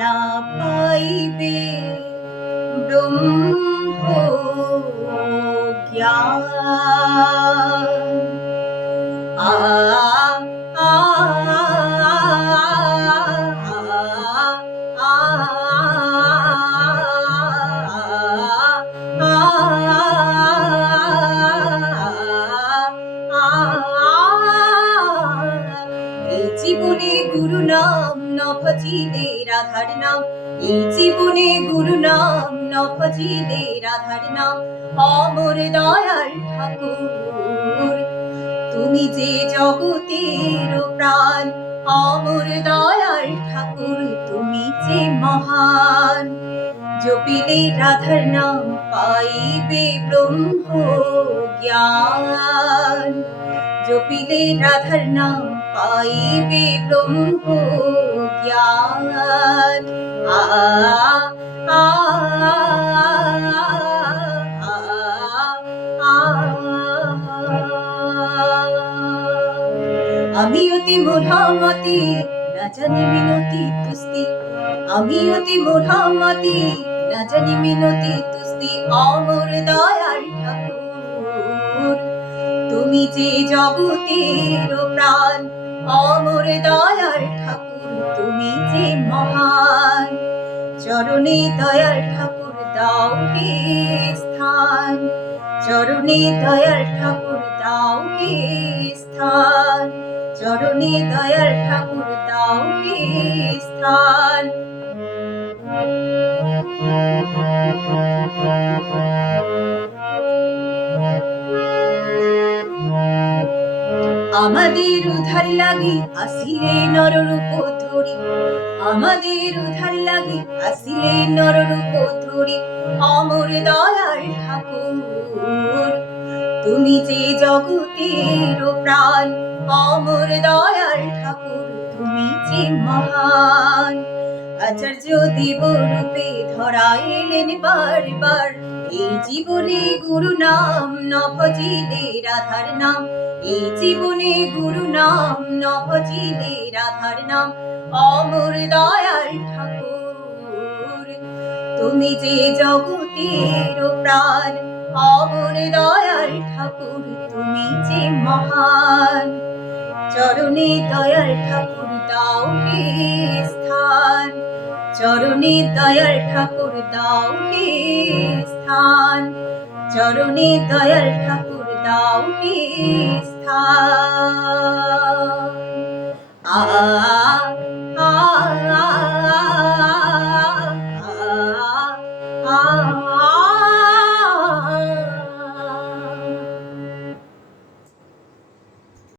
না পাইবে ব্রহ্ম জ্ঞান। আ আ এই জীবনে গুরু নাম ন ভজিলে রাধার নাম, এই জীবনে গুরু নাম ন ভজিলে রাধার নাম। অমর দয়াল ঠাকুর তুমি যে জগতের প্রাণ, অমর দয়াল ঠাকুর তুমি যে মহান। জপিলে রাধার নাম পাইবে ব্রহ্ম জ্ঞান, জপিলে রাধার নাম পাইবে ব্রহ্ম জ্ঞান। আ আ আমি অতি মোহামতি না জানি মিনতি তুস্তি, আমি অতি মোহামতি না জানি মিনতি তুস্তি। অমর দয়াল ঠাকুর তুমি যে জগতের প্রাণ, অমর দয়াল ঠাকুর তুমি যে মহান। চরণে দয়াল ঠাকুর দাও হে স্থান, চরণে দয়াল ঠাকুর দাও হে স্থান, চরণে দয়াল ঠাকুর দাও হে স্থান। আমাদের উদ্ধার লাগি আসিলে নররূপ ধরি, আমাদের উদ্ধার লাগি আসিলে নররূপ ধরি। অমর দয়াল ঠাকুর তুমি যে জগতের প্রাণ, অমর দয়াল ঠাকুর তুমি যে মহান। আচার্য দেব রূপে ধরা এলেন বারবার, এই জীবনে গুরু নাম ন ভজিলে রাধার নাম, এই জীবনে গুরু নাম ন ভজিলে রাধার নাম। অমর দয়াল ঠাকুর তুমি যে জগতের প্রাণ, অমর দয়াল ঠাকুর তুমি যে মহান। চরণে দয়াল ঠাকুর দাও হে স্থান, চরণে দয়াল ঠাকুর দাও হে স্থান, চরণে দয়াল ঠাকুর দাও হে স্থান। আ আ আ আ আ